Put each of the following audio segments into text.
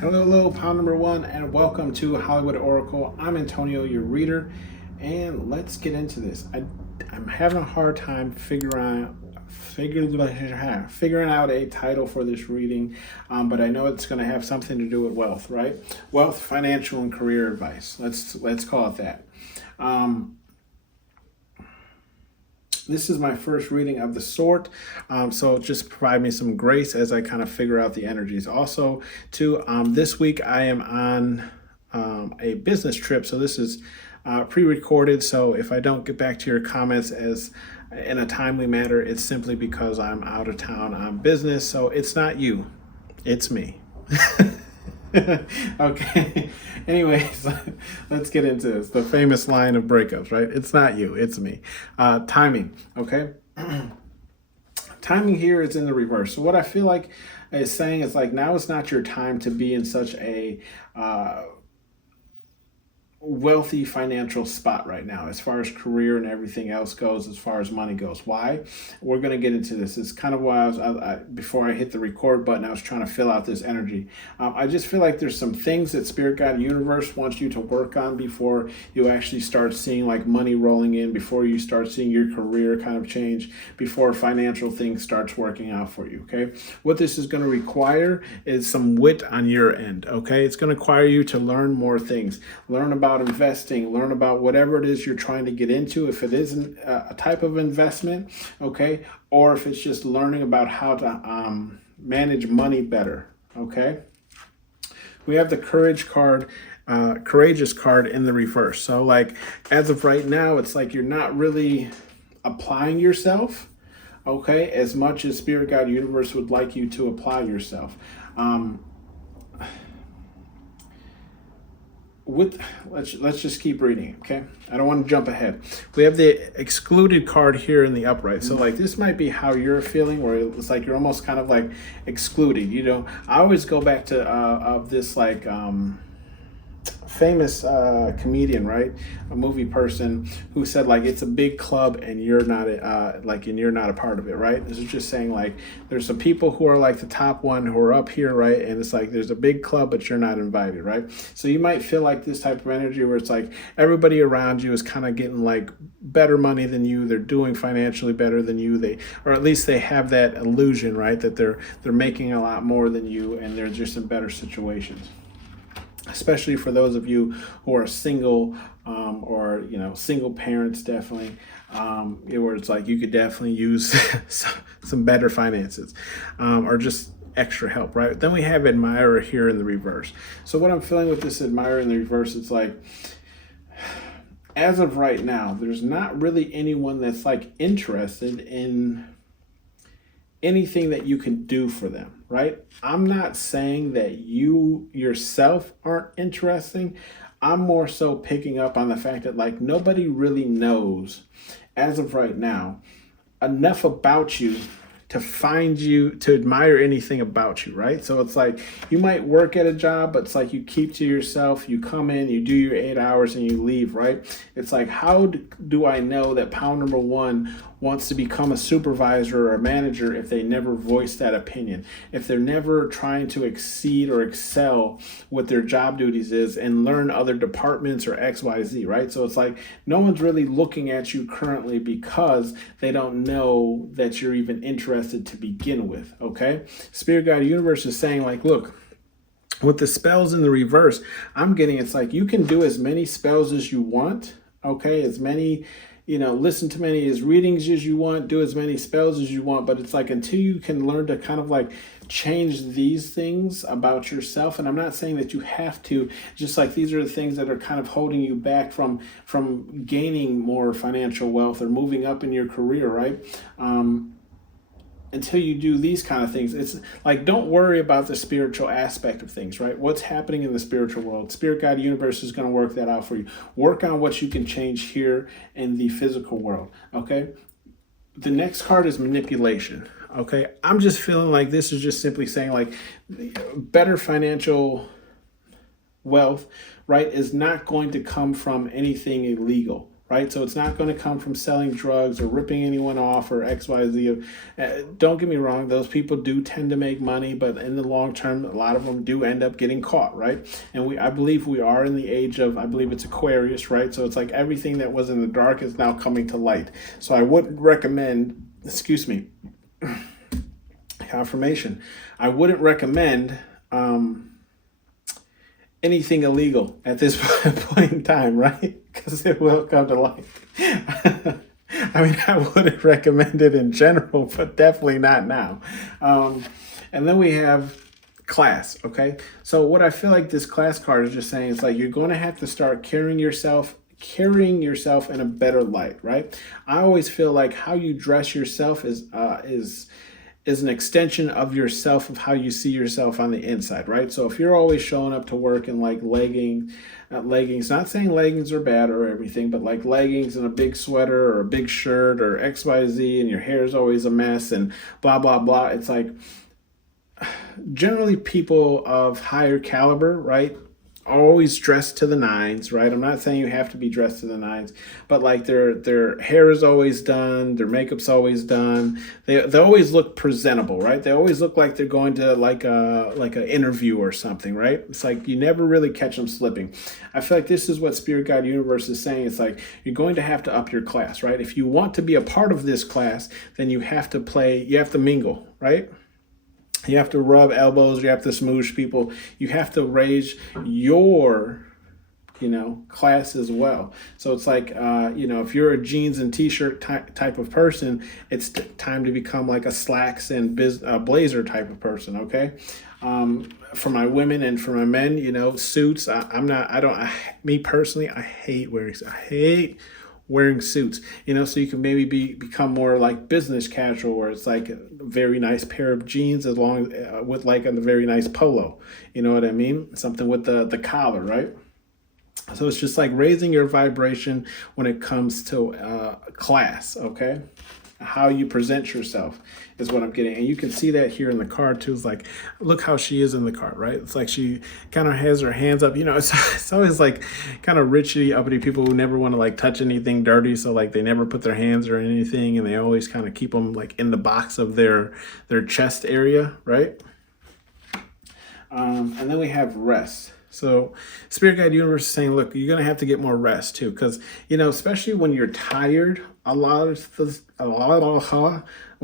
Hello, pound number one, and welcome to Hollywood Oracle. I'm Antonio, your reader, and let's get into this. I'm having a hard time figuring out a title for this reading, but I know it's going to have something to do with wealth, right? Wealth, financial, and career advice. Let's call it that. This is my first reading of the sort, so just provide me some grace as I kind of figure out the energies. Also, too, this week I am on a business trip, so this is pre-recorded. So if I don't get back to your comments as in a timely manner, it's simply because I'm out of town on business. So it's not you, it's me. Okay. Anyways, let's get into this. The famous line of breakups, right? It's not you, it's me. Timing, okay? Timing here is in the reverse. So what I feel like is saying is like now is not your time to be in such a wealthy financial spot right now as far as career and everything else goes, as far as money goes. Why? We're going to get into this. It's kind of why before I hit the record button, I was trying to fill out this energy. I just feel like there's some things that Spirit Guide Universe wants you to work on before you actually start seeing like money rolling in, before you start seeing your career kind of change, before financial things starts working out for you. Okay. What this is going to require is some wit on your end. Okay. It's going to require you to learn more things, learn about investing, learn about whatever it is you're trying to get into, if it isn't a type of investment, okay, or if it's just learning about how to manage money better, okay. We have the courageous card in the reverse. So like as of right now, it's like you're not really applying yourself, okay, as much as Spirit Guide Universe would like you to apply yourself. Let's just keep reading, okay? I don't want to jump ahead. We have the excluded card here in the upright. So like this might be how you're feeling, where it's like you're almost kind of like excluded. You know, I always go back to of this like famous comedian, right? A movie person who said like it's a big club and you're not and you're not a part of it, right? This is just saying like there's some people who are like the top one who are up here, right? And it's like there's a big club but you're not invited, right? So you might feel like this type of energy where it's like everybody around you is kind of getting like better money than you, they're doing financially better than you, or at least they have that illusion, right, that they're making a lot more than you and they're just in better situations. Especially for those of you who are single, or single parents, definitely, where it's like you could definitely use some better finances, or just extra help, right? Then we have admirer here in the reverse. So what I'm feeling with this admirer in the reverse, it's like as of right now, there's not really anyone that's like interested in anything that you can do for them, right? I'm not saying that you yourself aren't interesting. I'm more so picking up on the fact that like nobody really knows as of right now enough about you to find you, to admire anything about you, right? So it's like you might work at a job, but it's like you keep to yourself, you come in, you do your 8 hours and you leave, right? It's like, how do I know that pound number one wants to become a supervisor or a manager if they never voice that opinion, if they're never trying to exceed or excel what their job duties is and learn other departments or XYZ, right? So it's like no one's really looking at you currently because they don't know that you're even interested to begin with, okay? Spirit Guide Universe is saying like, look, with the spells in the reverse, I'm getting it's like you can do as many spells as you want, okay? As many, listen to many as readings as you want, do as many spells as you want, but it's like until you can learn to kind of like change these things about yourself, and I'm not saying that you have to, just like these are the things that are kind of holding you back from gaining more financial wealth or moving up in your career, right? Until you do these kind of things, it's like don't worry about the spiritual aspect of things, right? What's happening in the spiritual world, Spirit Guide Universe is going to work that out for you. Work on what you can change here in the physical world, okay? The next card is manipulation, okay? I'm just feeling like this is just simply saying like better financial wealth, right, is not going to come from anything illegal, right? So it's not going to come from selling drugs or ripping anyone off or XYZ. Don't get me wrong, those people do tend to make money, but in the long term, a lot of them do end up getting caught, right? And I believe we are in the age of, I believe it's Aquarius, right? So it's like everything that was in the dark is now coming to light. So I wouldn't recommend, confirmation. I wouldn't recommend anything illegal at this point in time, right? Because it will come to light. I mean, I wouldn't recommend it in general, but definitely not now. And then we have class, okay? So what I feel like this class card is just saying is like you're going to have to start carrying yourself in a better light, right? I always feel like how you dress yourself is an extension of yourself, of how you see yourself on the inside, right? So if you're always showing up to work in like leggings, not saying leggings are bad or everything, but like leggings and a big sweater or a big shirt or XYZ, and your hair is always a mess and blah, blah, blah. It's like generally people of higher caliber, right, are always dressed to the nines, right? I'm not saying you have to be dressed to the nines, but like their hair is always done, their makeup's always done. They always look presentable, right? They always look like they're going to like an interview or something, right? It's like you never really catch them slipping. I feel like this is what Spirit Guide Universe is saying. It's like you're going to have to up your class, right? If you want to be a part of this class, then you have to mingle, right? You have to rub elbows, you have to smoosh people, you have to raise your, class as well. So it's like, if you're a jeans and t-shirt type of person, it's time to become like a slacks and blazer type of person, okay? For my women and for my men, suits, me personally, I hate wearing suits, so you can maybe become more like business casual, where it's like a very nice pair of jeans with like a very nice polo, you know what I mean? Something with the collar, right? So it's just like raising your vibration when it comes to class, okay? How you present yourself is what I'm getting. And you can see that here in the card too. It's like, look how she is in the card, right? It's like she kind of has her hands up. It's always like kind of richy, uppity people who never want to like touch anything dirty. So like they never put their hands or anything, and they always kind of keep them like in the box of their chest area, right? And then we have rest. So Spirit Guide Universe is saying, look, you're going to have to get more rest too. Because, especially when you're tired, when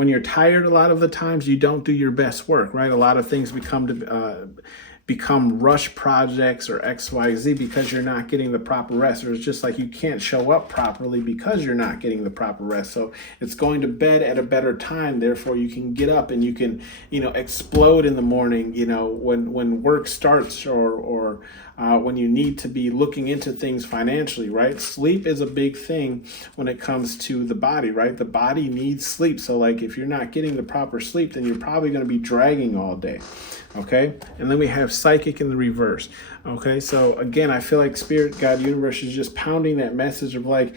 you're tired, a lot of the times you don't do your best work, right? A lot of things become rush projects or XYZ because you're not getting the proper rest. Or it's just like you can't show up properly because you're not getting the proper rest. So it's going to bed at a better time. Therefore, you can get up and you can, explode in the morning, when work starts or when you need to be looking into things financially, right? Sleep is a big thing when it comes to the body, right? The body needs sleep. So like if you're not getting the proper sleep, then you're probably going to be dragging all day. Okay, and then we have psychic in the reverse. Okay, so again, I feel like Spirit Guide Universe is just pounding that message of like,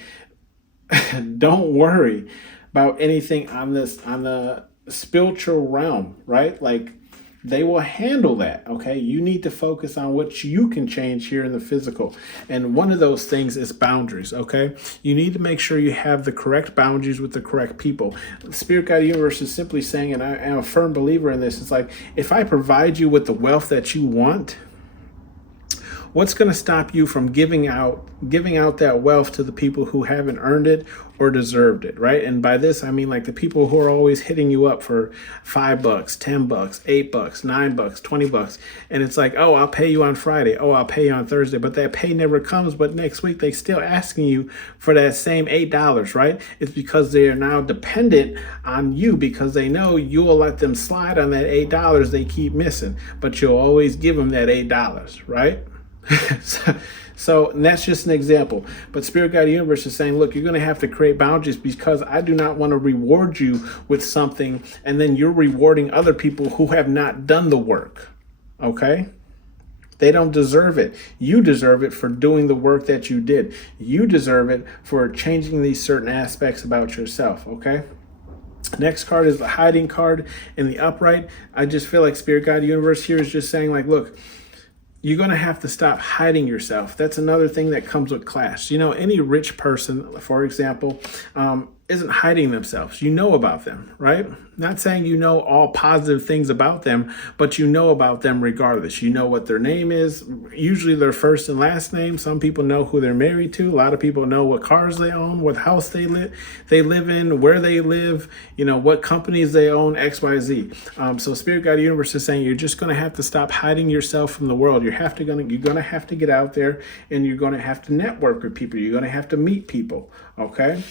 don't worry about anything on the spiritual realm, right? Like they will handle that. Okay, you need to focus on what you can change here in the physical, and one of those things is boundaries. Okay, you need to make sure you have the correct boundaries with the correct people. Spirit Guide Universe is simply saying, and I am a firm believer in this, it's like if I provide you with the wealth that you want, what's going to stop you from giving out that wealth to the people who haven't earned it or deserved it, right? And by this, I mean like the people who are always hitting you up for $5, $10, $8, $9, $20. And it's like, oh, I'll pay you on Friday. Oh, I'll pay you on Thursday. But that pay never comes. But next week, they still asking you for that same $8, right? It's because they are now dependent on you because they know you'll let them slide on that $8 they keep missing. But you'll always give them that $8, right? So and that's just an example. But Spirit Guide Universe is saying, look, you're going to have to create boundaries because I do not want to reward you with something and then you're rewarding other people who have not done the work. Okay? They don't deserve it. You deserve it for doing the work that you did. You deserve it for changing these certain aspects about yourself. Okay? Next card is the hiding card in the upright. I just feel like Spirit Guide Universe here is just saying like, look, you're going to have to stop hiding yourself. That's another thing that comes with class. You know, any rich person, for example, isn't hiding themselves. You know about them, right? Not saying you know all positive things about them, but you know about them regardless. You know what their name is, usually their first and last name. Some people know who they're married to. A lot of people know what cars they own, what house they live in, where they live, you know, what companies they own, X, Y, Z. So Spirit Guide Universe is saying you're just going to have to stop hiding yourself from the world. You're going to have to get out there, and you're going to have to network with people. You're going to have to meet people. Okay.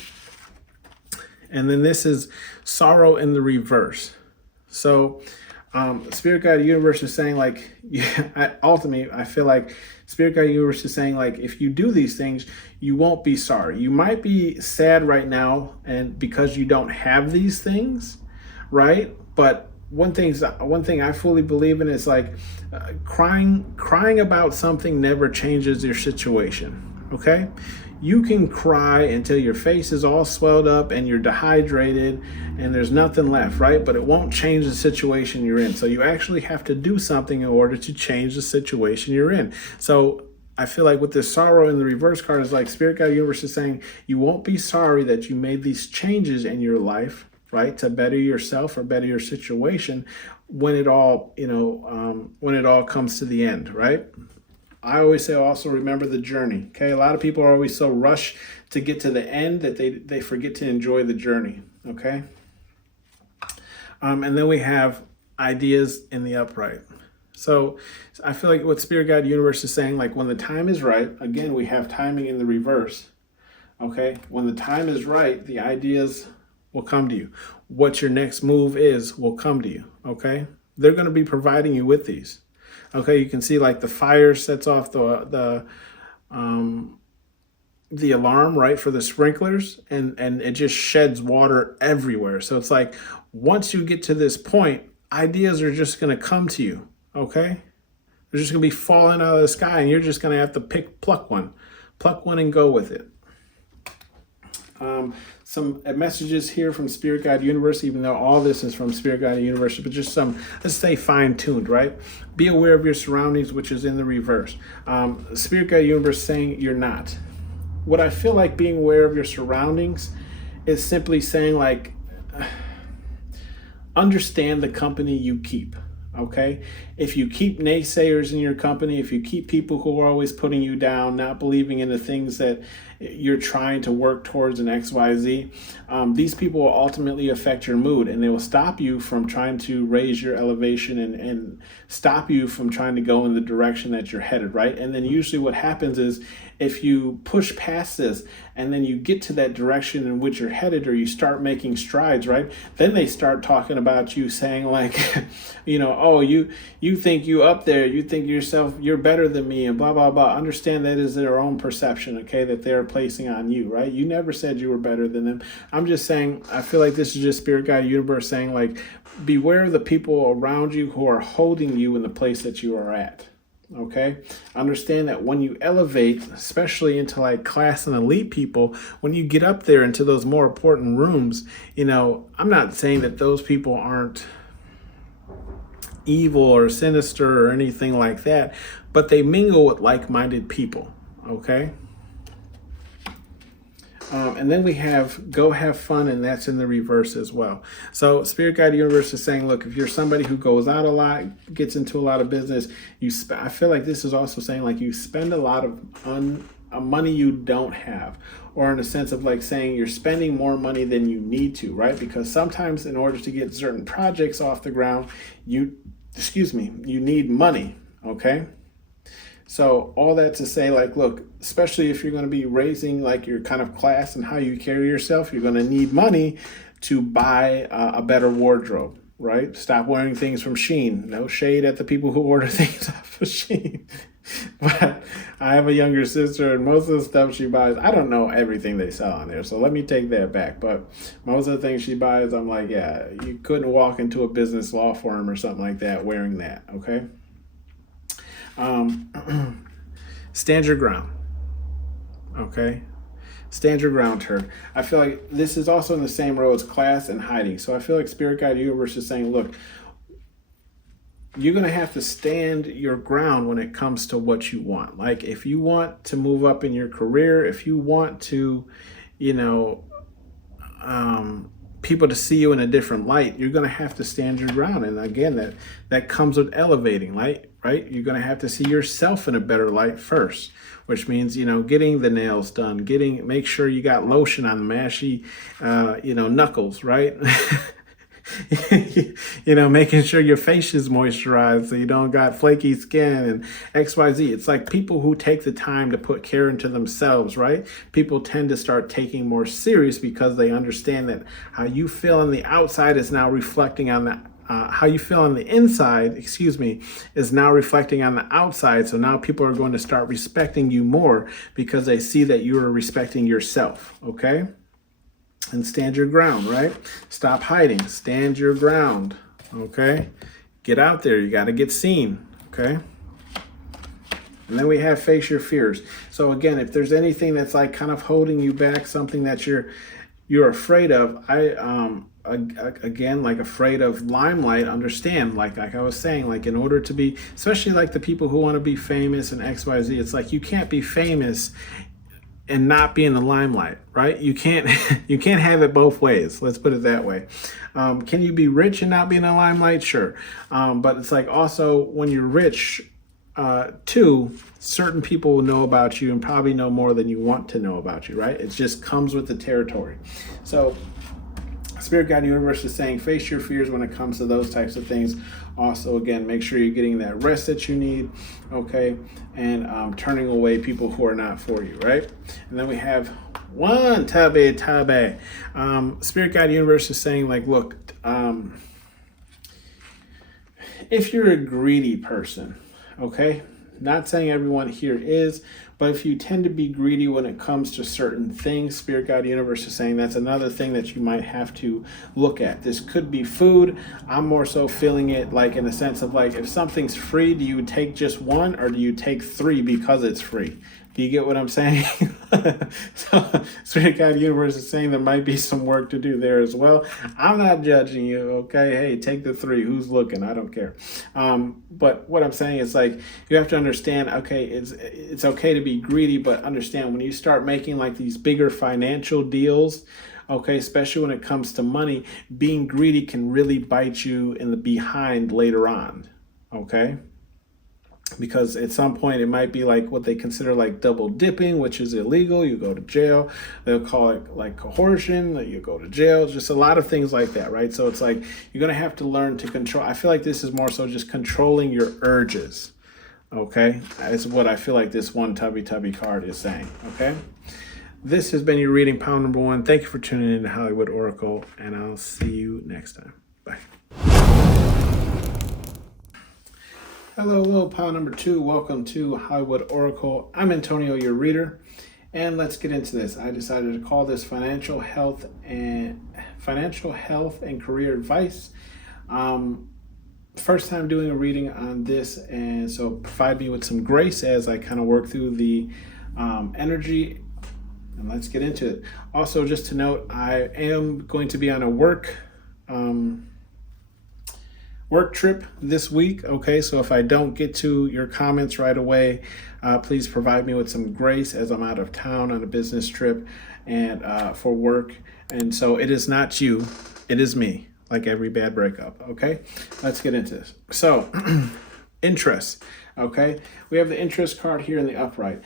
And then this is sorrow in the reverse. So Spirit Guide Universe is saying, like, ultimately, I feel like Spirit Guide Universe is saying, like, if you do these things, you won't be sorry. You might be sad right now, and because you don't have these things, right? But one thing I fully believe in is, like, crying about something never changes your situation. Okay. You can cry until your face is all swelled up and you're dehydrated and there's nothing left, right? But it won't change the situation you're in. So you actually have to do something in order to change the situation you're in. So I feel like with this sorrow in the reverse card is like Spirit Guide Universe is saying you won't be sorry that you made these changes in your life, right, to better yourself or better your situation when it all, when it all comes to the end, right? I always say also remember the journey. Okay, a lot of people are always so rushed to get to the end that they forget to enjoy the journey. Okay, and then we have ideas in the upright. So I feel like what Spirit Guide Universe is saying, like, when the time is right, again, we have timing in the reverse. Okay, when the time is right, the ideas will come to you. What your next move is will come to you. Okay, they're going to be providing you with these. Okay, you can see, like, the fire sets off the alarm, right, for the sprinklers, and it just sheds water everywhere. So it's like once you get to this point, ideas are just going to come to you. Okay, they're just going to be falling out of the sky, and you're just going to have to pluck one and go with it. Some messages here from Spirit Guide Universe, even though all this is from Spirit Guide Universe, but just some, let's say, fine-tuned, right? Be aware of your surroundings, which is in the reverse. Spirit Guide Universe saying you're not. What I feel like being aware of your surroundings is simply saying, like, understand the company you keep. Okay, if you keep naysayers in your company, if you keep people who are always putting you down, not believing in the things that you're trying to work towards in XYZ, these people will ultimately affect your mood, and they will stop you from trying to raise your elevation and stop you from trying to go in the direction that you're headed, right? And then usually what happens is if you push past this and then you get to that direction in which you're headed, or you start making strides, right? Then they start talking about you, saying, like, oh, you think you up there, you think yourself, you're better than me, and blah, blah, blah. Understand that is their own perception, okay, that they're placing on you, right? You never said you were better than them. I'm just saying, I feel like this is just Spirit Guide Universe saying, like, beware of the people around you who are holding you in the place that you are at. Okay, understand that when you elevate, especially into, like, class and elite people, when you get up there into those more important rooms, I'm not saying that those people aren't evil or sinister or anything like that, but they mingle with like-minded people. Okay. And then we have go have fun, and that's in the reverse as well. So Spirit Guide Universe is saying, look, if you're somebody who goes out a lot, gets into a lot of business, I feel like this is also saying, like, you spend a lot of money you don't have, or in a sense of, like, saying you're spending more money than you need to, right? Because sometimes in order to get certain projects off the ground, you need money, okay? So all that to say, like, look, especially if you're going to be raising, like, your kind of class and how you carry yourself, you're going to need money to buy a better wardrobe, right? Stop wearing things from Shein. No shade at the people who order things off of Shein. But I have a younger sister, and most of the stuff she buys, I don't know everything they sell on there, so let me take that back. But most of the things she buys, I'm like, yeah, you couldn't walk into a business law firm or something like that wearing that, okay? Stand your ground. Okay, stand your ground, turd. I feel like this is also in the same row as class and hiding. So I feel like Spirit Guide Universe is saying, look, you're going to have to stand your ground when it comes to what you want. Like if you want to move up in your career, if you want to, you know, people to see you in a different light, you're going to have to stand your ground. And again, that comes with elevating, right? You're going to have to see yourself in a better light first, which means, you know, getting the nails done, make sure you got lotion on the mashy, knuckles, right? You know, making sure your face is moisturized so you don't got flaky skin and XYZ. It's like people who take the time to put care into themselves, right? People tend to start taking more serious because they understand that how you feel on the outside is now reflecting on the how you feel on the inside, is now reflecting on the outside. So now people are going to start respecting you more because they see that you are respecting yourself, okay? And stand your ground, right? Stop hiding. Stand your ground, okay? Get out there. You got to get seen, okay? And then we have face your fears. So again, if there's anything that's like kind of holding you back, something that you're afraid of, again, like afraid of limelight, understand, like I was saying, like in order to be, especially like the people who want to be famous and XYZ, it's like you can't be famous and not be in the limelight, right? You can't have it both ways. Let's put it that way. Can you be rich and not be in the limelight? Sure. But it's like also when you're rich, too, certain people will know about you and probably know more than you want to know about you, right? It just comes with the territory. So Spirit Guide Universe is saying face your fears when it comes to those types of things. Also, again, make sure you're getting that rest that you need, okay? And turning away people who are not for you, right? And then we have one tabe. Spirit Guide Universe is saying, like, look, if you're a greedy person, okay? Not saying everyone here is, but if you tend to be greedy when it comes to certain things, Spirit Guide Universe is saying that's another thing that you might have to look at. This could be food. I'm more so feeling it like in a sense of like, if something's free, do you take just one or do you take three because it's free? Do you get what I'm saying? So Spirit Guide Universe is saying there might be some work to do there as well. I'm not judging you, okay? Hey, take the three. Who's looking? I don't care. But what I'm saying is like, you have to understand, okay, it's okay to be greedy, but understand when you start making like these bigger financial deals, okay, especially when it comes to money, being greedy can really bite you in the behind later on, okay? Because at some point it might be like what they consider like double dipping, which is illegal. You go to jail. They'll call it like coercion. You go to jail. Just a lot of things like that, right? So it's like you're going to have to learn to control. I feel like this is more so just controlling your urges, okay? That's what I feel like this one tubby card is saying, okay? This has been your reading, pound number 1. Thank you for tuning in to Hollywood Oracle, and I'll see you next time. Bye. Hello, pound number 2. Welcome to Hollywood Oracle. I'm Antonio, your reader, and let's get into this. I decided to call this financial health and career advice. First time doing a reading on this, and so provide me with some grace as I kind of work through the energy, and let's get into it. Also, just to note, I am going to be on a work trip this week, okay? So if I don't get to your comments right away, please provide me with some grace as I'm out of town on a business trip and for work. And so it is not you, it is me, like every bad breakup, okay? Let's get into this. So, interest, okay? We have the interest card here in the upright.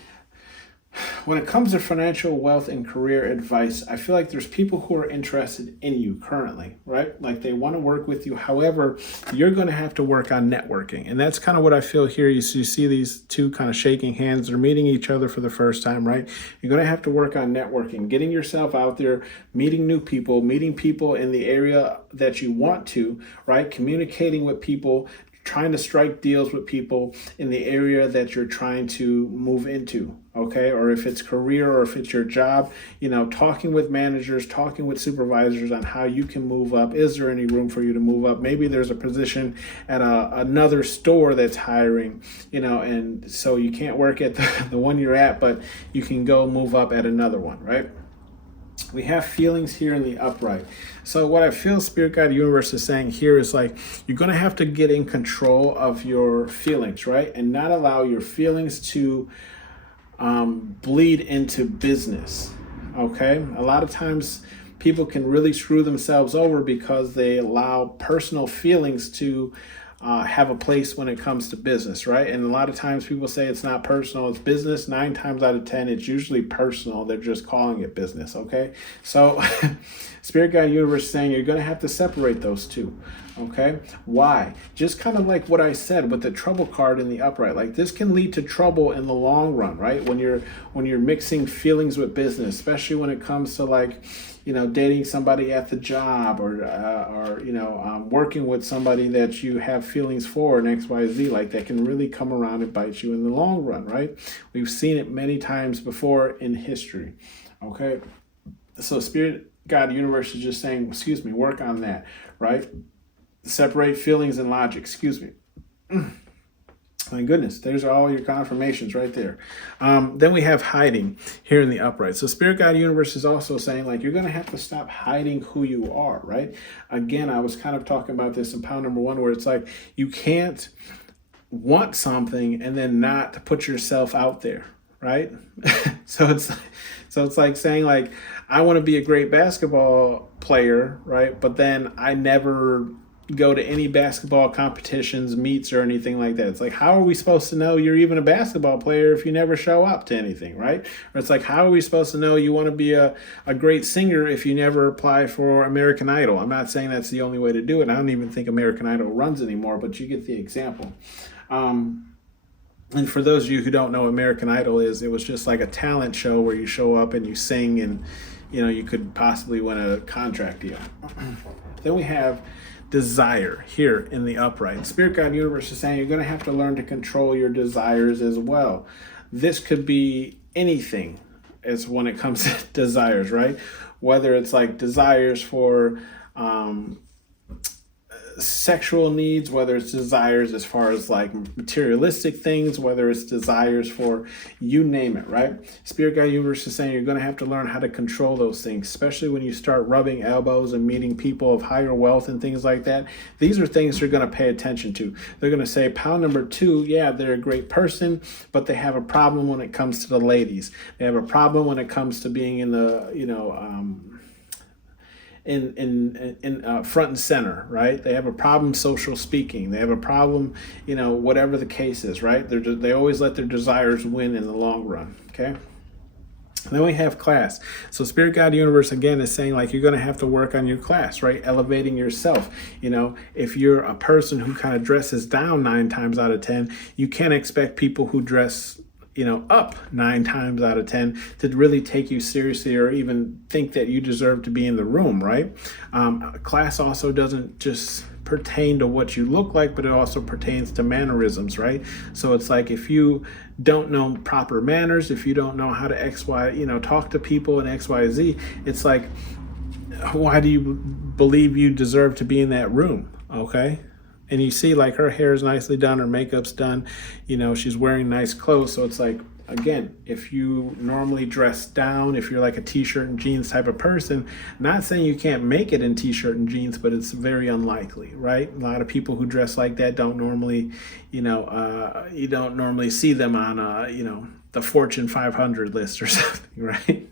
When it comes to financial wealth and career advice, I feel like there's people who are interested in you currently, right? Like they want to work with you. However, you're going to have to work on networking. And that's kind of what I feel here. You see these two kind of shaking hands. They're meeting each other for the first time, right? You're going to have to work on networking, getting yourself out there, meeting new people, meeting people in the area that you want to, right? Communicating with people, trying to strike deals with people in the area that you're trying to move into, okay? Or if it's career or if it's your job, talking with managers, talking with supervisors on how you can move up. Is there any room for you to move up? Maybe there's a position at another store that's hiring, and so you can't work at the one you're at, but you can go move up at another one, right? We have feelings here in the upright. So what I feel Spirit Guide Universe is saying here is like, you're going to have to get in control of your feelings, right? And not allow your feelings to bleed into business. Okay. A lot of times people can really screw themselves over because they allow personal feelings to have a place when it comes to business, right? And a lot of times people say it's not personal, it's business. 9 times out of 10, it's usually personal. They're just calling it business, okay? So Spirit Guide Universe is saying you're going to have to separate those two, okay? Why? Just kind of like what I said with the trouble card in the upright. Like this can lead to trouble in the long run, right? When you're mixing feelings with business, especially when it comes to like, dating somebody at the job or working with somebody that you have feelings for and XYZ, like that can really come around and bite you in the long run, right? We've seen it many times before in history, okay? So Spirit God Universe is just saying, work on that, right? Separate feelings and logic, My goodness, there's all your confirmations right there. Then we have hiding here in the upright. So Spirit Guide Universe is also saying like you're going to have to stop hiding who you are, right? Again, I was kind of talking about this in pound number 1 where it's like you can't want something and then not put yourself out there, right? So it's like saying like I want to be a great basketball player, right? But then I never go to any basketball competitions, meets, or anything like that. It's like, how are we supposed to know you're even a basketball player if you never show up to anything, right? Or it's like, how are we supposed to know you want to be a great singer if you never apply for American Idol? I'm not saying that's the only way to do it. I don't even think American Idol runs anymore, but you get the example. And for those of you who don't know what American Idol is, it was just like a talent show where you show up and you sing and, you could possibly win a contract deal. Then we have desire here in the upright. Spirit Guide Universe is saying you're going to have to learn to control your desires as well. This could be anything as when it comes to desires, right? Whether it's like desires for sexual needs, whether it's desires as far as like materialistic things, whether it's desires for you name it, right? Spirit Guide Universe is saying you're going to have to learn how to control those things, especially when you start rubbing elbows and meeting people of higher wealth and things like that. These are things you're going to pay attention to. They're going to say pound number 2, yeah, they're a great person, but they have a problem when it comes to the ladies. They have a problem when it comes to being in the, in front and center, right? They have a problem social speaking. They have a problem, whatever the case is, right? They always let their desires win in the long run, okay? And then we have class. So Spirit Guide Universe, again, is saying like you're going to have to work on your class, right? Elevating yourself. If you're a person who kind of dresses down 9 times out of 10, you can't expect people who dress up 9 times out of 10 to really take you seriously or even think that you deserve to be in the room, right? Class also doesn't just pertain to what you look like, but it also pertains to mannerisms, right? So it's like if you don't know proper manners, if you don't know how to talk to people and XYZ, it's like, why do you believe you deserve to be in that room? Okay. And you see like her hair is nicely done, her makeup's done, she's wearing nice clothes. So it's like, again, if you normally dress down, if you're like a t-shirt and jeans type of person, not saying you can't make it in t-shirt and jeans, but it's very unlikely, right? A lot of people who dress like that don't normally, you don't normally see them on, the Fortune 500 list or something, right?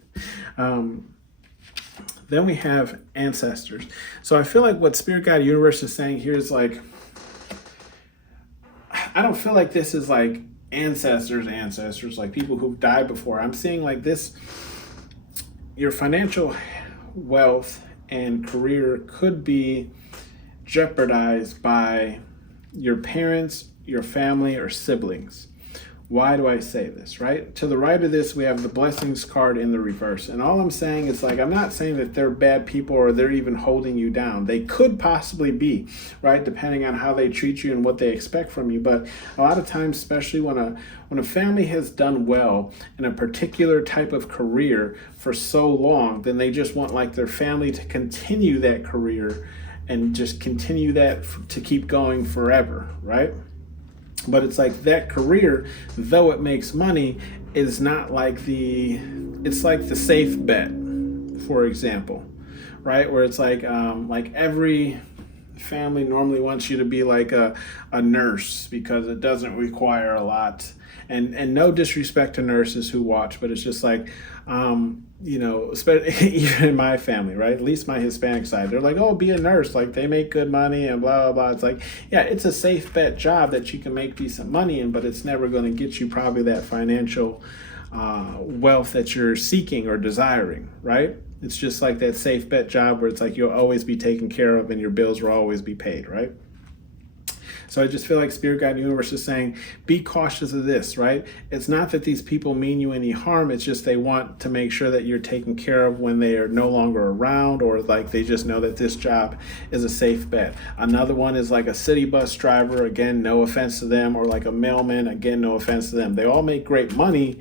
Then we have ancestors. So I feel like what Spirit Guide Universe is saying here is like, I don't feel like this is like ancestors, like people who've died before. I'm seeing like this, your financial wealth and career could be jeopardized by your parents, your family, or siblings. Why do I say this, right? To the right of this, we have the blessings card in the reverse. And all I'm saying is like, I'm not saying that they're bad people or they're even holding you down. They could possibly be, right? Depending on how they treat you and what they expect from you. But a lot of times, especially when a family has done well in a particular type of career for so long, then they just want like their family to continue that career and just continue that to keep going forever, right? But it's like that career, though it makes money, is not like it's like the safe bet. for example, right? Where it's like every family normally wants you to be like a nurse because it doesn't require a lot. And no disrespect to nurses who watch, but it's just like, even in my family, right? At least my Hispanic side, they're like, oh, be a nurse. Like they make good money and blah, blah, blah. It's like, yeah, it's a safe bet job that you can make decent money in, but it's never going to get you probably that financial wealth that you're seeking or desiring, right? It's just like that safe bet job where it's like you'll always be taken care of and your bills will always be paid, right? So I just feel like Spirit Guide Universe is saying, be cautious of this, right? It's not that these people mean you any harm. It's just they want to make sure that you're taken care of when they are no longer around, or like they just know that this job is a safe bet. Another one is like a city bus driver. Again, no offense to them. Or like a mailman. Again, no offense to them. They all make great money.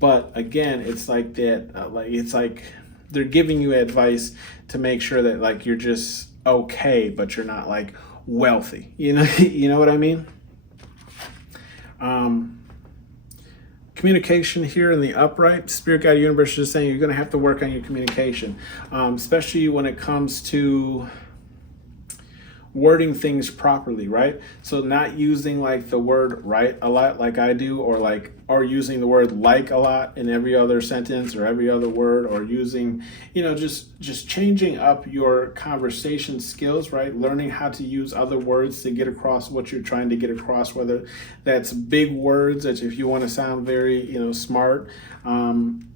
But again, it's like that, it's like they're giving you advice to make sure that like you're just okay, but you're not like wealthy, you know what I mean? Communication here in the upright, Spirit Guide Universe is just saying you're going to have to work on your communication, especially when it comes to wording things properly, right? So not using like the word right a lot like I do, or using the word like a lot in every other sentence or every other word, or using, just changing up your conversation skills, right? Learning how to use other words to get across what you're trying to get across, whether that's big words that if you want to sound very, smart,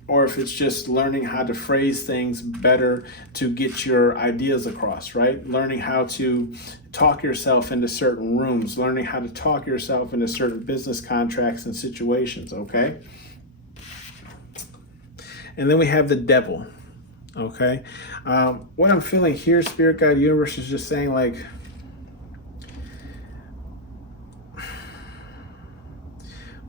or if it's just learning how to phrase things better to get your ideas across, right? Learning how to talk yourself into certain rooms, learning how to talk yourself into certain business contracts and situations, okay? And then we have the devil, okay? What I'm feeling here, Spirit Guide Universe is just saying like,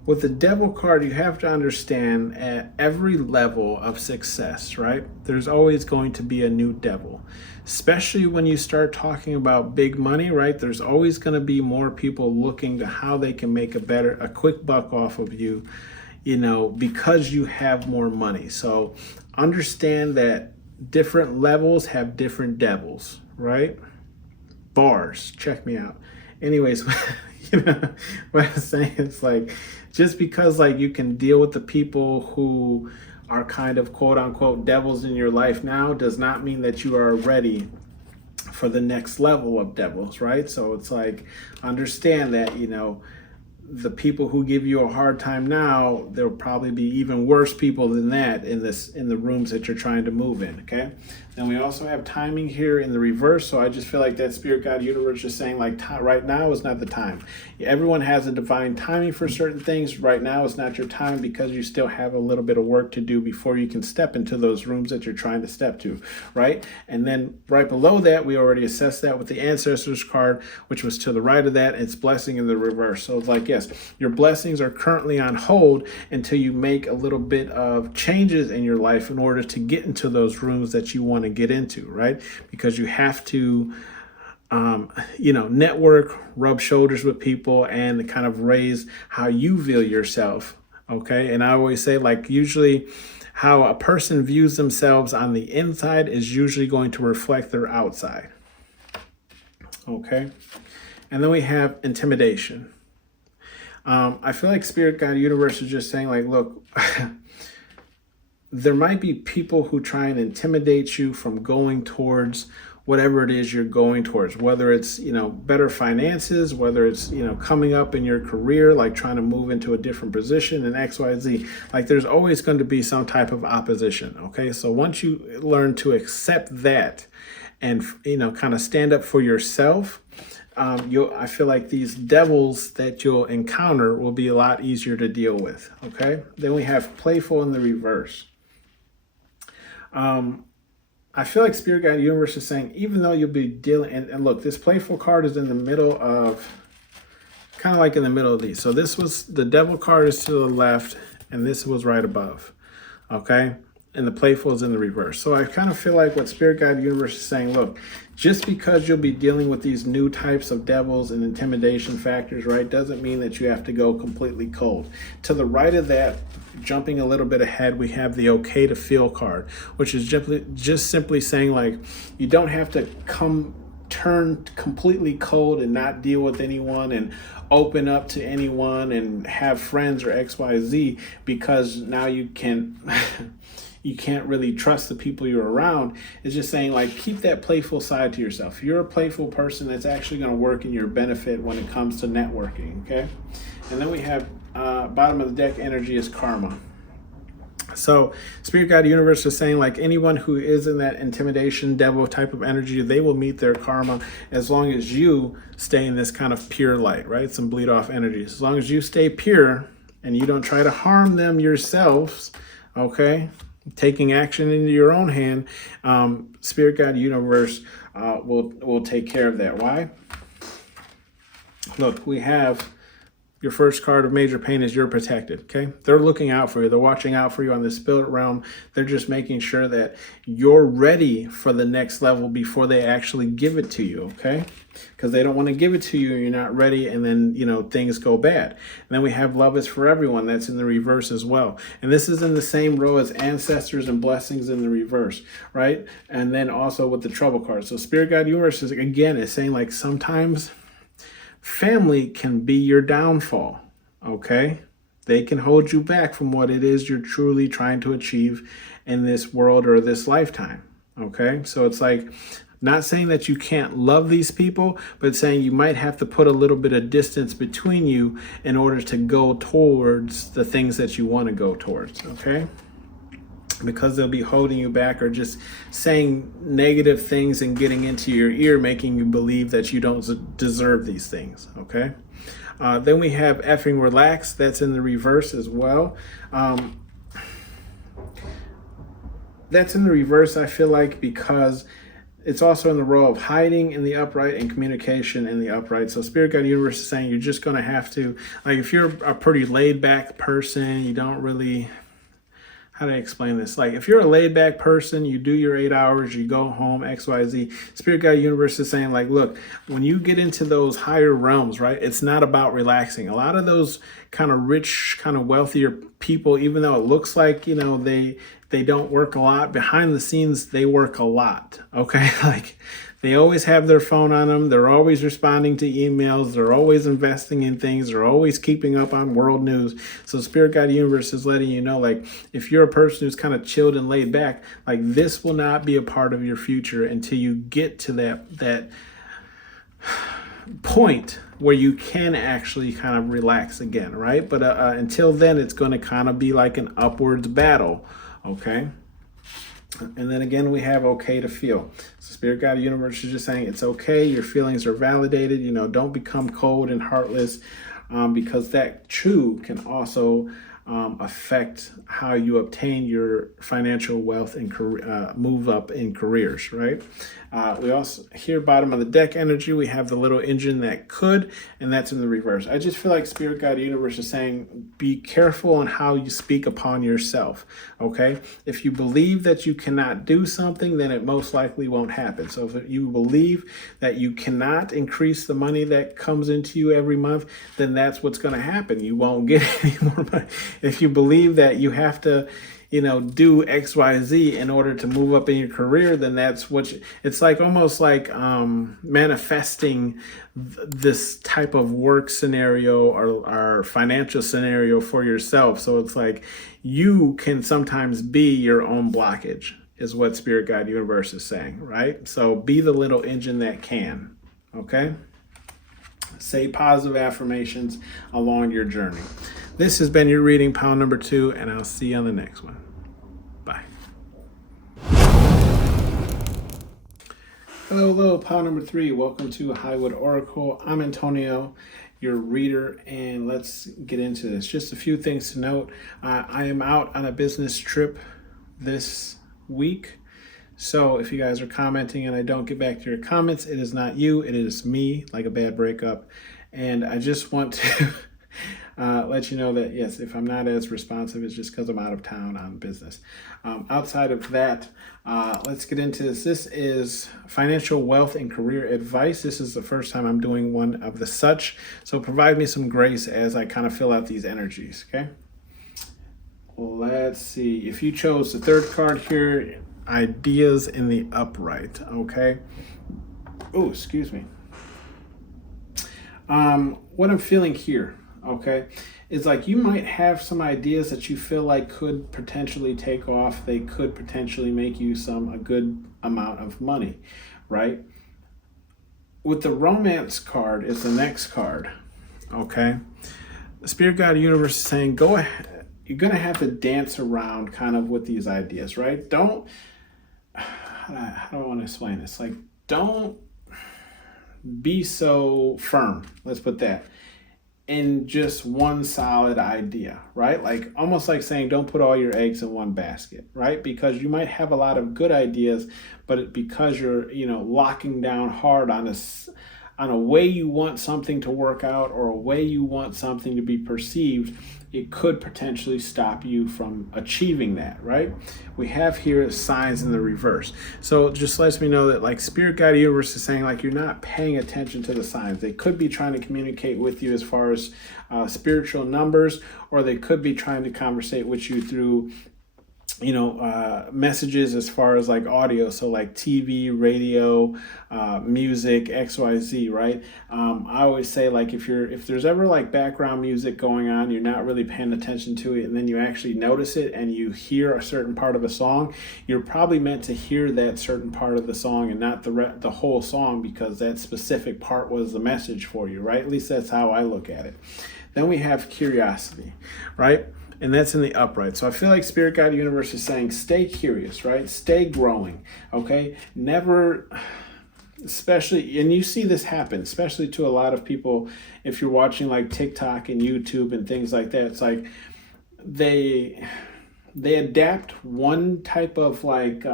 with the devil card, you have to understand at every level of success, right? There's always going to be a new devil, especially when you start talking about big money, right? There's always going to be more people looking to how they can make a quick buck off of you, because you have more money. So understand that different levels have different devils, right? Bars, check me out. Anyways, what I'm saying is like, just because like you can deal with the people who are kind of quote unquote devils in your life now does not mean that you are ready for the next level of devils, right? So it's like, understand that, the people who give you a hard time now, there'll probably be even worse people than that in the rooms that you're trying to move in, okay? Then we also have timing here in the reverse, so I just feel like that Spirit Guide Universe is saying like right now is not the time. Everyone has a divine timing for certain things. Right now is not your time because you still have a little bit of work to do before you can step into those rooms that you're trying to step to, right? And then right below that, we already assessed that with the Ancestors card, which was to the right of that. It's blessing in the reverse. So it's like, yes, your blessings are currently on hold until you make a little bit of changes in your life in order to get into those rooms that you want to get into, right? Because you have to network, rub shoulders with people, and kind of raise how you view yourself, okay? And I always say, like, usually how a person views themselves on the inside is usually going to reflect their outside, okay? And then we have intimidation. I feel like Spirit Guide Universe is just saying, like, look, there might be people who try and intimidate you from going towards whatever it is you're going towards, whether it's, better finances, whether it's, coming up in your career, like trying to move into a different position in X, Y, Z. Like there's always going to be some type of opposition, okay? So once you learn to accept that and, kind of stand up for yourself, I feel like these devils that you'll encounter will be a lot easier to deal with, okay? Then we have playful in the reverse. I feel like Spirit Guide Universe is saying, even though you'll be dealing, and look, this playful card is in the middle of, kind of like in the middle of these. So this was, the devil card is to the left, and this was right above, okay? and the playful is in the reverse. So I kind of feel like what Spirit Guide Universe is saying, look, just because you'll be dealing with these new types of devils and intimidation factors, right, doesn't mean that you have to go completely cold. To the right of that, jumping a little bit ahead, we have the okay to feel card, which is just simply saying, like, you don't have to turn completely cold and not deal with anyone and open up to anyone and have friends or XYZ, because now you can you can't really trust the people you're around. It's just saying, like, keep that playful side to yourself. If you're a playful person, that's actually going to work in your benefit when it comes to networking, okay? And then we have bottom of the deck energy is karma. So Spirit Guide Universe is saying, like, anyone who is in that intimidation devil type of energy, they will meet their karma as long as you stay in this kind of pure light, right? Some bleed off energy. As long as you stay pure and you don't try to harm them yourselves, okay? Taking action into your own hand, Spirit Guide Universe will take care of that. Why? Look, we have your first card of major pain is you're protected, okay? They're looking out for you. They're watching out for you on the spirit realm. They're just making sure that you're ready for the next level before they actually give it to you, okay? Because they don't want to give it to you and you're not ready, and then, you know, things go bad. And then we have love is for everyone. That's in the reverse as well. And this is in the same row as ancestors and blessings in the reverse, right? And then also with the trouble card. So Spirit Guide Universe is saying, like, sometimes family can be your downfall, okay? They can hold you back from what it is you're truly trying to achieve in this world or this lifetime, okay? So it's like, not saying that you can't love these people, but saying you might have to put a little bit of distance between you in order to go towards the things that you want to go towards, okay? Because they'll be holding you back or just saying negative things and getting into your ear, making you believe that you don't deserve these things, okay? Then we have effing relax. That's in the reverse as well. That's in the reverse, I feel like, because it's also in the role of hiding in the upright and communication in the upright. So Spirit Guide Universe is saying you're just going to have to, like, if you're a pretty laid back person, you don't really, how do I explain this? Like, if you're a laid back person, you do your 8 hours, you go home, XYZ. Spirit Guide Universe is saying, like, look, when you get into those higher realms, right, it's not about relaxing. A lot of those kind of rich, kind of wealthier people, even though it looks like, you know, they don't work a lot, behind the scenes, they work a lot, okay? Like, they always have their phone on them. They're always responding to emails. They're always investing in things. They're always keeping up on world news. So Spirit Guide Universe is letting you know, like, if you're a person who's kind of chilled and laid back, like, this will not be a part of your future until you get to that point where you can actually kind of relax again, right? But until then, it's going to kind of be like an upwards battle, okay? And then again, we have okay to feel. So Spirit Guide Universe is just saying it's okay. Your feelings are validated. You know, don't become cold and heartless, because that too can also affect how you obtain your financial wealth and move up in careers, right? We also, here, bottom of the deck energy, we have the little engine that could, and that's in the reverse. I just feel like Spirit Guide Universe is saying, be careful on how you speak upon yourself, okay? If you believe that you cannot do something, then it most likely won't happen. So if you believe that you cannot increase the money that comes into you every month, then that's what's going to happen. You won't get any more money. If you believe that you have to, you know, do XYZ in order to move up in your career, then that's what it's like, almost like manifesting this type of work scenario or financial scenario for yourself. So it's like you can sometimes be your own blockage, is what Spirit Guide Universe is saying, right? So be the little engine that can, okay? Say positive affirmations along your journey. This has been your reading, pile number 2, and I'll see you on the next one. Bye. Hello, pile number 3. Welcome to Highwood Oracle. I'm Antonio, your reader, and let's get into this. Just a few things to note. I am out on a business trip this week. So if you guys are commenting and I don't get back to your comments, it is not you, it is me, like a bad breakup. And I just want to let you know that, yes, if I'm not as responsive, it's just because I'm out of town on business. Outside of that, let's get into this. This is financial wealth and career advice. This is the first time I'm doing one of the such. So provide me some grace as I kind of fill out these energies, okay? Let's see. If you chose the third card here, ideas in the upright, okay? Oh, excuse me. What I'm feeling here, okay, is like you might have some ideas that you feel like could potentially take off. They could potentially make you a good amount of money, right? With the romance card is the next card, okay? The Spirit Guide Universe is saying, go ahead. You're going to have to dance around kind of with these ideas, right? How do I want to explain this? Like, don't be so firm, let's put that, in just one solid idea, right? Like almost like saying don't put all your eggs in one basket, right? Because you might have a lot of good ideas, but because you're, locking down hard on a way you want something to work out or a way you want something to be perceived, it could potentially stop you from achieving that, right? We have here signs in the reverse. So it just lets me know that like Spirit Guide Universe is saying like you're not paying attention to the signs. They could be trying to communicate with you as far as spiritual numbers, or they could be trying to conversate with you through messages as far as like audio, so like TV, radio, music, XYZ, right? I always say like if there's ever like background music going on, you're not really paying attention to it, and then you actually notice it and you hear a certain part of a song, you're probably meant to hear that certain part of the song and not the whole song, because that specific part was the message for you, right? At least that's how I look at it. Then we have curiosity, right? And that's in the upright. So I feel like Spirit Guide Universe is saying stay curious, right? Stay growing, okay? Never, especially, and you see this happen, especially to a lot of people if you're watching like TikTok and YouTube and things like that. It's like they adapt one type of like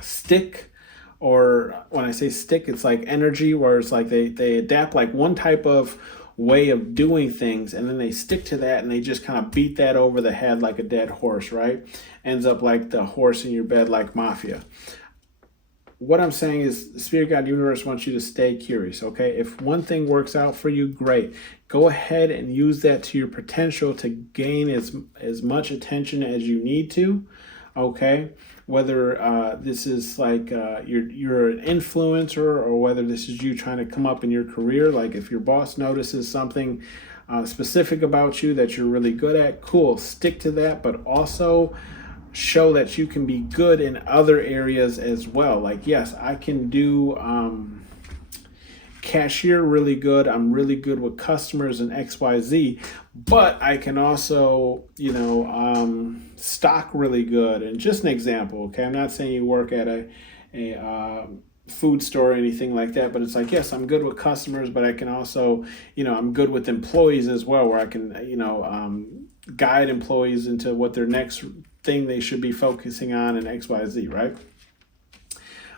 stick, or when I say stick, it's like energy, where it's like they adapt like one type of way of doing things, and then they stick to that and they just kind of beat that over the head like a dead horse, right? Ends up like the horse in your bed, like Mafia. What I'm saying is the Spirit Guide Universe wants you to stay curious, okay? If one thing works out for you, great. Go ahead and use that to your potential to gain as much attention as you need to, okay? Whether this is like you're an influencer, or whether this is you trying to come up in your career. Like if your boss notices something specific about you that you're really good at, cool, stick to that, but also show that you can be good in other areas as well. Like, yes, I can do cashier really good. I'm really good with customers and XYZ, but I can also, stock really good. And just an example, okay? I'm not saying you work at a food store or anything like that, but it's like, yes, I'm good with customers, but I can also, I'm good with employees as well, where I can, guide employees into what their next thing they should be focusing on and XYZ, right?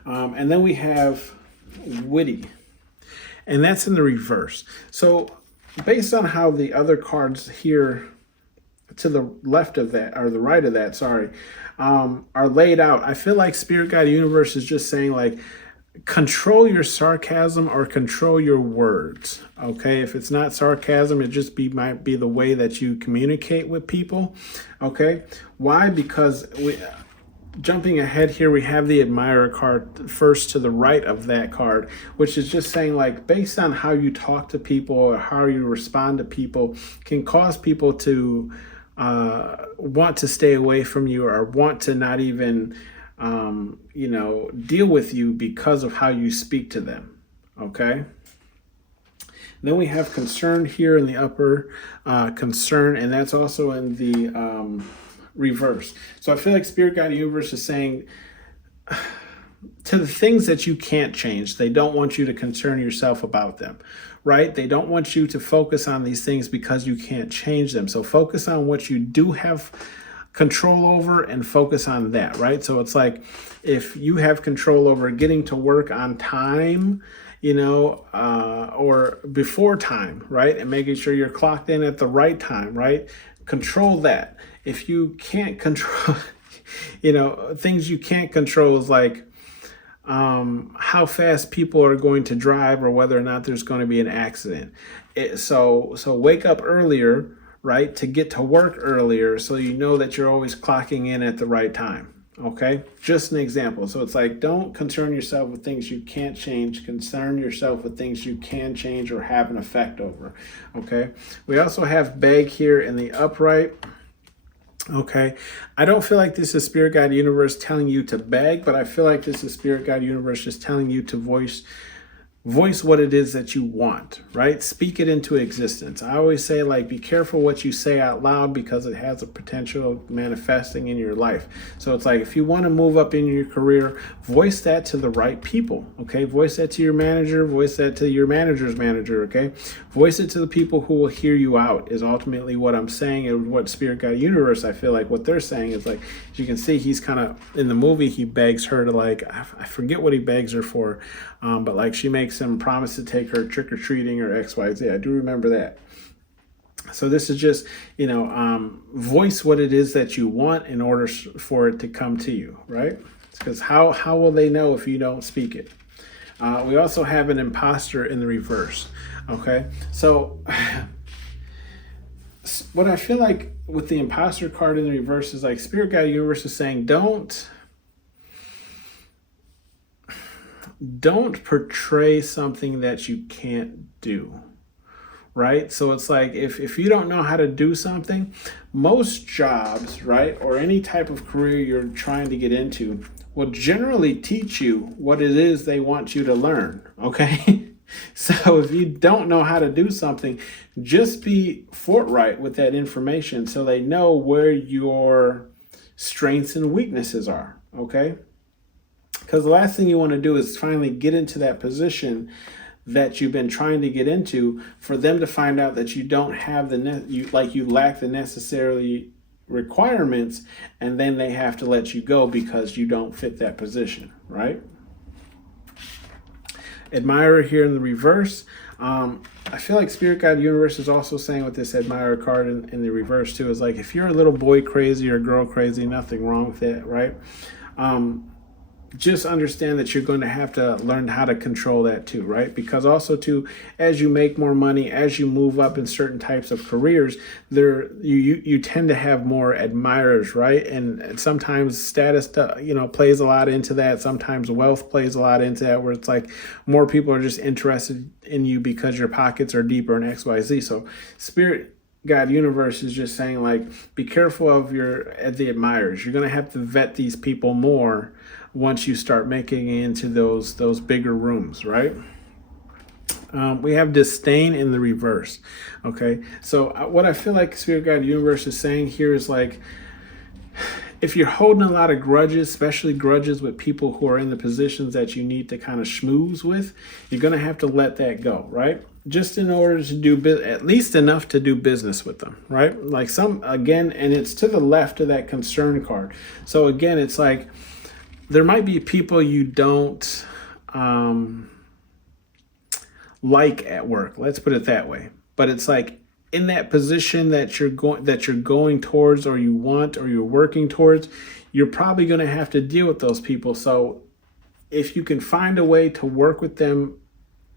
And then we have witty. And that's in the reverse. So based on how the other cards here to the left of that, or the right of that, are laid out, I feel like Spirit Guide Universe is just saying like, control your sarcasm or control your words, okay? If it's not sarcasm, it just might be the way that you communicate with people, okay? Why? Because jumping ahead here, we have the admirer card first to the right of that card, which is just saying like based on how you talk to people or how you respond to people can cause people to want to stay away from you, or want to not even deal with you because of how you speak to them, okay? Then we have concern here in the upper concern, and that's also in the reverse. So I feel like Spirit Guide Universe is saying to the things that you can't change, they don't want you to concern yourself about them, right? They don't want you to focus on these things because you can't change them. So focus on what you do have control over and focus on that, right? So it's like if you have control over getting to work on time, or before time, right? And making sure you're clocked in at the right time, right? Control that. If you can't control, things you can't control is like how fast people are going to drive or whether or not there's going to be an accident. So wake up earlier, right, to get to work earlier so you know that you're always clocking in at the right time. Okay, just an example. So it's like, don't concern yourself with things you can't change. Concern yourself with things you can change or have an effect over. Okay, we also have beg here in the upright. Okay, I don't feel like this is Spirit Guide Universe telling you to beg, but I feel like this is Spirit Guide Universe just telling you to voice what it is that you want, right? Speak it into existence. I always say, like, be careful what you say out loud because it has a potential of manifesting in your life. So it's like, if you want to move up in your career, voice that to the right people, okay? Voice that to your manager, voice that to your manager's manager, okay? Voice it to the people who will hear you out is ultimately what I'm saying, and what Spirit Guide Universe, I feel like what they're saying is, like, as you can see, he's kind of, in the movie, he begs her to, like, I forget what he begs her for, but like she makes him promise to take her trick-or-treating or XYZ. I do remember that. So this is just, voice what it is that you want in order for it to come to you, right? Because how will they know if you don't speak it? We also have an imposter in the reverse, okay? So what I feel like with the imposter card in the reverse is like Spirit Guide Universe is saying, don't portray something that you can't do, right? So it's like, if you don't know how to do something, most jobs, right, or any type of career you're trying to get into will generally teach you what it is they want you to learn, okay? So if you don't know how to do something, just be forthright with that information so they know where your strengths and weaknesses are, okay? Because the last thing you want to do is finally get into that position that you've been trying to get into, for them to find out that you don't have you lack the necessary requirements, and then they have to let you go because you don't fit that position, right? Admirer here in the reverse. I feel like Spirit Guide Universe is also saying with this admirer card in the reverse too, is like, if you're a little boy crazy or girl crazy, nothing wrong with that, right? Just understand that you're going to have to learn how to control that too, right? Because also too, as you make more money, as you move up in certain types of careers, you tend to have more admirers, right? And sometimes status, plays a lot into that. Sometimes wealth plays a lot into that, where it's like more people are just interested in you because your pockets are deeper and XYZ. So Spirit Guide Universe is just saying, like, be careful of the admirers. You're going to have to vet these people more once you start making it into those bigger rooms, right? We have disdain in the reverse, okay? So what I feel like Spirit Guide Universe is saying here is, like, if you're holding a lot of grudges, especially grudges with people who are in the positions that you need to kind of schmooze with, you're going to have to let that go, right? Just in order to do at least enough to do business with them, right? Like again, and it's to the left of that concern card. So again, it's like, there might be people you don't like at work. Let's put it that way. But it's like, in that position that you're going towards, or you want, or you're working towards, you're probably going to have to deal with those people. So if you can find a way to work with them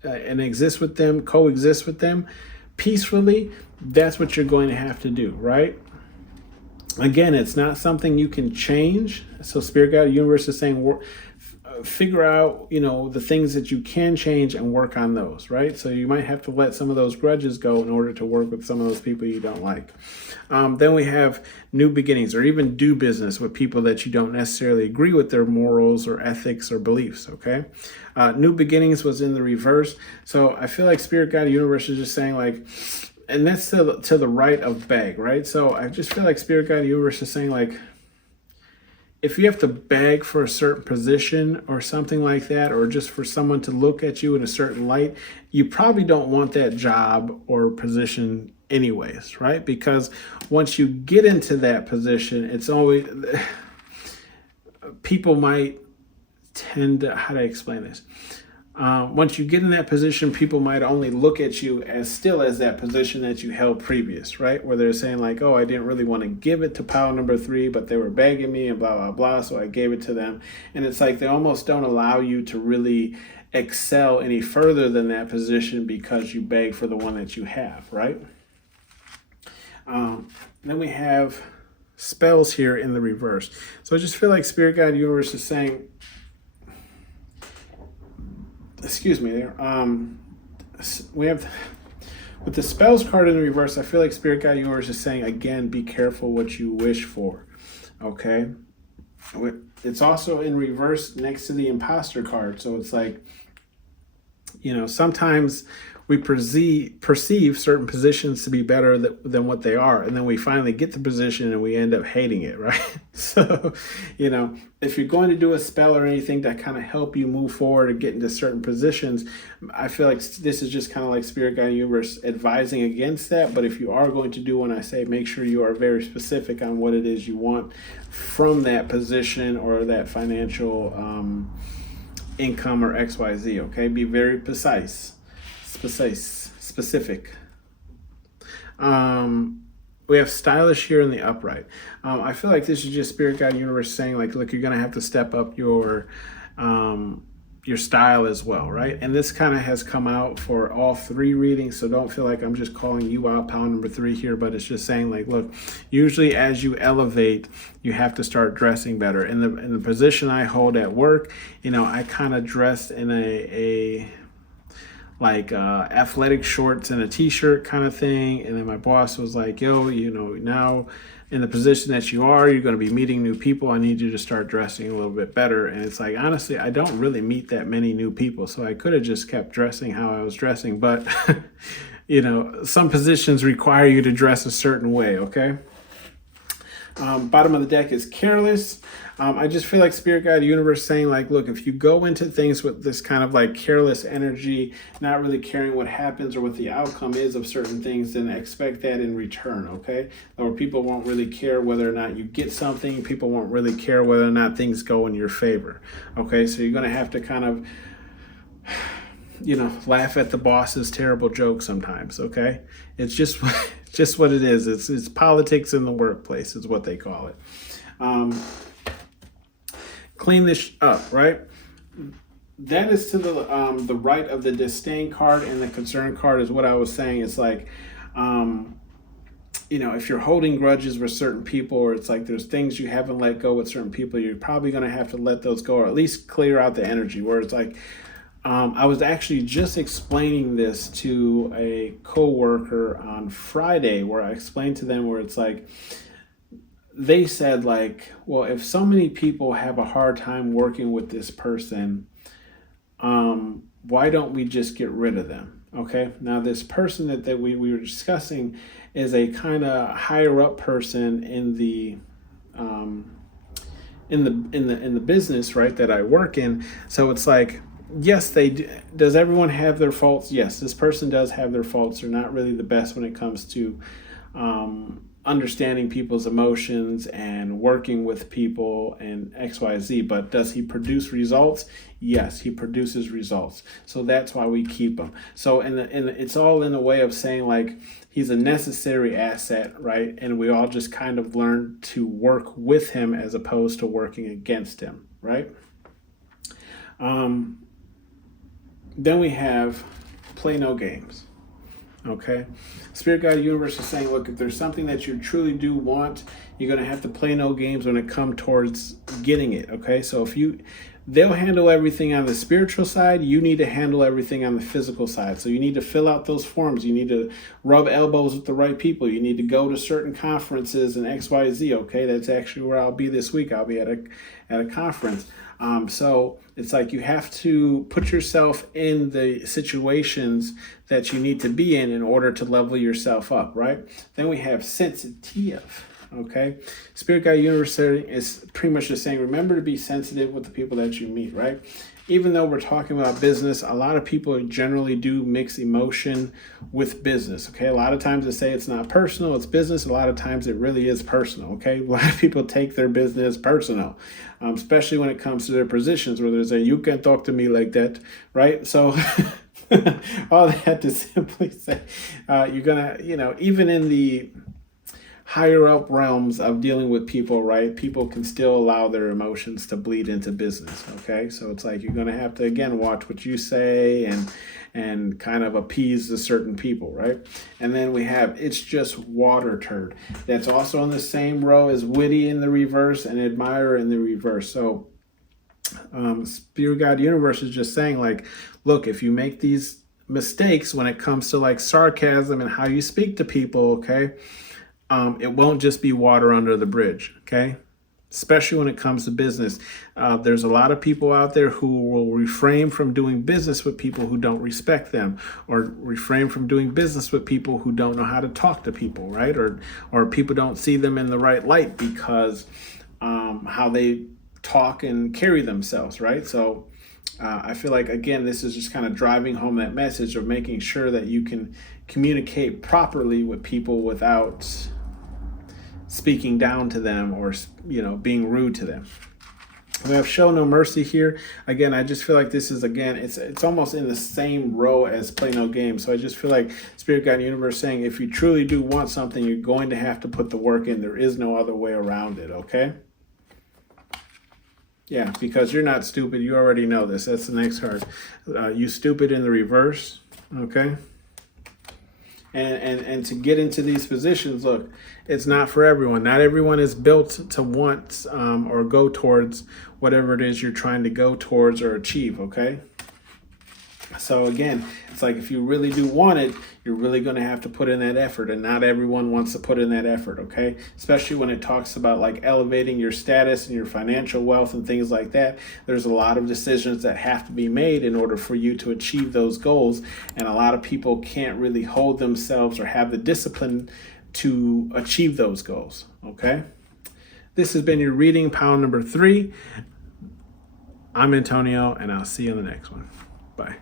and exist with them, coexist with them peacefully, that's what you're going to have to do, right? Again, it's not something you can change. So Spirit Guide Universe is saying, figure out, the things that you can change and work on those, right? So you might have to let some of those grudges go in order to work with some of those people you don't like. Then we have new beginnings, or even do business with people that you don't necessarily agree with their morals or ethics or beliefs, okay? New beginnings was in the reverse. So I feel like Spirit Guide Universe is just saying, like, and that's to the right of beg, right? So I just feel like Spirit Guide Universe is saying, like, if you have to beg for a certain position or something like that, or just for someone to look at you in a certain light, you probably don't want that job or position anyways, right? Because once you get into that position, it's always, people might tend to, how do I explain this? once you get in that position, people might only look at you as still as that position that you held previous, right? Where they're saying like, oh, I didn't really want to give it to pile number 3, but they were begging me and blah, blah, blah. So I gave it to them. And it's like they almost don't allow you to really excel any further than that position because you beg for the one that you have, right? Then we have spells here in the reverse. So I just feel like Spirit Guide Universe is saying, excuse me there. We have, with the spells card in the reverse, I feel like Spirit Guide Universe is saying, again, be careful what you wish for, okay? It's also in reverse next to the imposter card. So it's like, you know, sometimes we perceive certain positions to be better than what they are. And then we finally get the position and we end up hating it, right? So, you know, if you're going to do a spell or anything that kind of help you move forward or get into certain positions, I feel like this is just kind of like Spirit Guide Universe advising against that. But if you are going to do one, I say make sure you are very specific on what it is you want from that position or that financial income or XYZ, okay? Be very precise. Specific. We have stylish here in the upright. I feel like this is just Spirit Guide Universe saying like, look, you're gonna have to step up your style as well, right? And this kind of has come out for all 3 readings, so don't feel like I'm just calling you out, pile number 3 here, but it's just saying like, look, usually as you elevate, you have to start dressing better. In the position I hold at work, you know, I kind of dressed in a athletic shorts and a t-shirt kind of thing. And then my boss was like, yo, you know, now in the position that you're going to be meeting new people. I need you to start dressing a little bit better. And it's like, honestly, I don't really meet that many new people. So I could have just kept dressing how I was dressing. But, you know, some positions require you to dress a certain way. Okay. Bottom of the deck is careless. I just feel like Spirit Guide Universe saying like, look, if you go into things with this kind of like careless energy, not really caring what happens or what the outcome is of certain things, then expect that in return, okay? Or people won't really care whether or not you get something. People won't really care whether or not things go in your favor, okay? So you're going to have to kind of, you know, laugh at the boss's terrible joke sometimes, okay? It's just what it is. It's politics in the workplace is what they call it. Clean this up, right? That is to the right of the disdain card, and the concern card is what I was saying. It's like, you know, if you're holding grudges with certain people, or it's like there's things you haven't let go with certain people, you're probably going to have to let those go, or at least clear out the energy. Where it's like, I was actually just explaining this to a coworker on Friday, where I explained to them where it's like, they said like, well, if so many people have a hard time working with this person, why don't we just get rid of them? Okay. Now this person that we were discussing is a kind of higher up person in the business, right, that I work in. So it's like, yes, does everyone have their faults? Yes, this person does have their faults. They're not really the best when it comes to understanding people's emotions and working with people and XYZ. But does he produce results? Yes, he produces results. So that's why we keep him. So and it's all in a way of saying like, he's a necessary asset, right? And we all just kind of learn to work with him as opposed to working against him, right? Then we have play no games. Okay. Spirit Guide Universe is saying, look, if there's something that you truly do want, you're going to have to play no games when it comes towards getting it. Okay. So they'll handle everything on the spiritual side. You need to handle everything on the physical side. So you need to fill out those forms. You need to rub elbows with the right people. You need to go to certain conferences and XYZ. Okay. That's actually where I'll be this week. I'll be at a conference. So it's like you have to put yourself in the situations that you need to be in order to level yourself up, right? Then we have sensitive. Okay, Spirit Guide Universe is pretty much just saying, remember to be sensitive with the people that you meet, right? Even though we're talking about business, a lot of people generally do mix emotion with business. Okay, a lot of times they say it's not personal, it's business. A lot of times it really is personal. Okay, a lot of people take their business personal, especially when it comes to their positions, where they say, you can't talk to me like that, right? So all that to simply say, you're gonna, even in the higher up realms of dealing with people, right? People can still allow their emotions to bleed into business. Okay, so it's like you're going to have to again watch what you say and kind of appease the certain people, right? And then we have it's just water turd. That's also in the same row as witty in the reverse and admirer in the reverse. So Spirit Guide Universe is just saying, like, look, if you make these mistakes when it comes to like sarcasm and how you speak to people, okay, it won't just be water under the bridge, okay? Especially when it comes to business. There's a lot of people out there who will refrain from doing business with people who don't respect them, or refrain from doing business with people who don't know how to talk to people, right? Or people don't see them in the right light because how they talk and carry themselves, right? So I feel like, again, this is just kind of driving home that message of making sure that you can communicate properly with people without speaking down to them or being rude to them. We have show no mercy here. Again, I just feel like this is, again, it's almost in the same row as play no game. So I just feel like Spirit Guide Universe saying, if you truly do want something, you're going to have to put the work in. There is no other way around it, okay? Yeah, because you're not stupid. You already know this. That's the next card. You stupid in the reverse, okay? And to get into these positions, look, it's not for everyone. Not everyone is built to want or go towards whatever it is you're trying to go towards or achieve, okay? So again, it's like if you really do want it, you're really going to have to put in that effort, and not everyone wants to put in that effort, okay? Especially when it talks about like elevating your status and your financial wealth and things like that. There's a lot of decisions that have to be made in order for you to achieve those goals, and a lot of people can't really hold themselves or have the discipline to achieve those goals, okay? This has been your reading, pound number 3. I'm Antonio, and I'll see you on the next one. Bye.